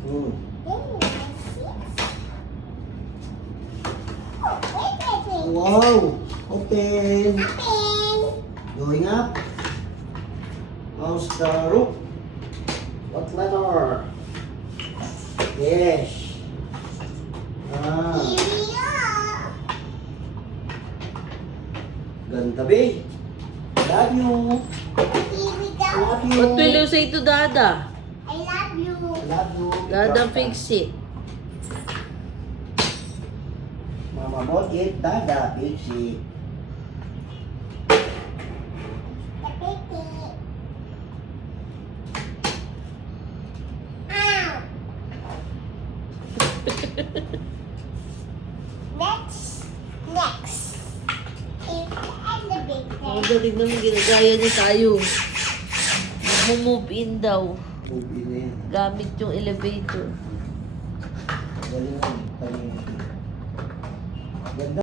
Hmm. Wow! Open! Going up. How's the roof? What letter? Yes. Ah. Ganda, babe. Love you. Love you. What will you say to Dada? I love you. Love you. Dada, fix it. Mama bought it. Dada, fix it. Next is the elevator. Ang galing naman ginagaya niya tayo. Mag-move in daw. Move in na yan. Gamit yung elevator. Galing nga. Ganda.